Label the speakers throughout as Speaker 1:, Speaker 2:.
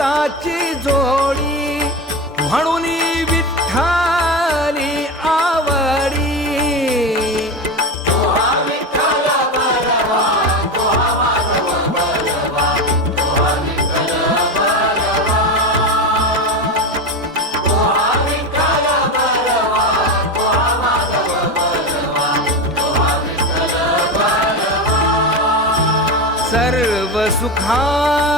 Speaker 1: हाताची जोडी म्हणून विठ्ठाली आवडी. सर्व सुखा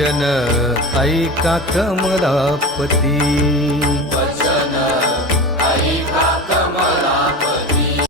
Speaker 1: वचन ऐका कमलापती.